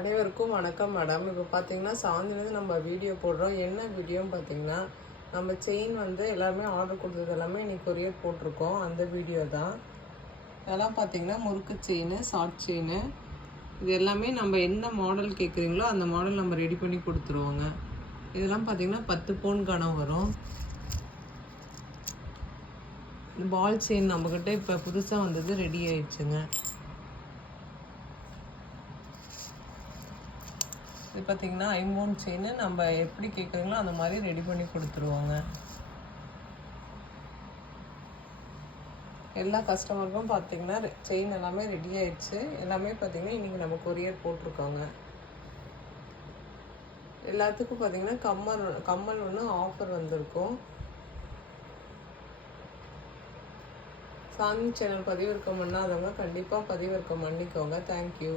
அனைவருக்கும் வணக்கம் மேடம். இப்போ பார்த்தீங்கன்னா சாயந்தரம் நம்ம வீடியோ போடுறோம். என்ன வீடியோன்னு பார்த்தீங்கன்னா, நம்ம செயின் வந்து எல்லாருமே ஆர்டர் கொடுத்தது எல்லாமே இன்றைக்கி கொரியர் போட்டிருக்கோம். அந்த வீடியோ தான். இதெல்லாம் பார்த்தீங்கன்னா முறுக்கு செயின், ஷார்ட் செயின், இது எல்லாமே நம்ம எந்த மாடல் கேட்குறீங்களோ அந்த மாடல் நம்ம ரெடி பண்ணி கொடுத்துருவோங்க. இதெல்லாம் பார்த்தீங்கன்னா 10 பவுன் கனம் வரும். இந்த பால் செயின் நம்மக்கிட்ட இப்போ புதுசாக வந்தது, ரெடி ஆயிடுச்சுங்க. இது பார்த்திங்கன்னா 5 பவுன் செயின் நம்ம எப்படி கேட்குறீங்களோ அந்த மாதிரி ரெடி பண்ணி கொடுத்துருவோங்க. எல்லா கஸ்டமருக்கும் பார்த்திங்கன்னா செயின் எல்லாமே ரெடி ஆயிடுச்சு. எல்லாமே பார்த்திங்கன்னா இன்றைக்கி நம்ம கொரியர் போட்டிருக்கோங்க. எல்லாத்துக்கும் பார்த்திங்கன்னா கம்மல் ஒன்று ஆஃபர் வந்திருக்கும். சாந்தி சேனல் பதிவிறக்கம் பண்ணாதவங்க கண்டிப்பாக பதிவிறக்கம் பண்ணிக்கோங்க. தேங்க்யூ.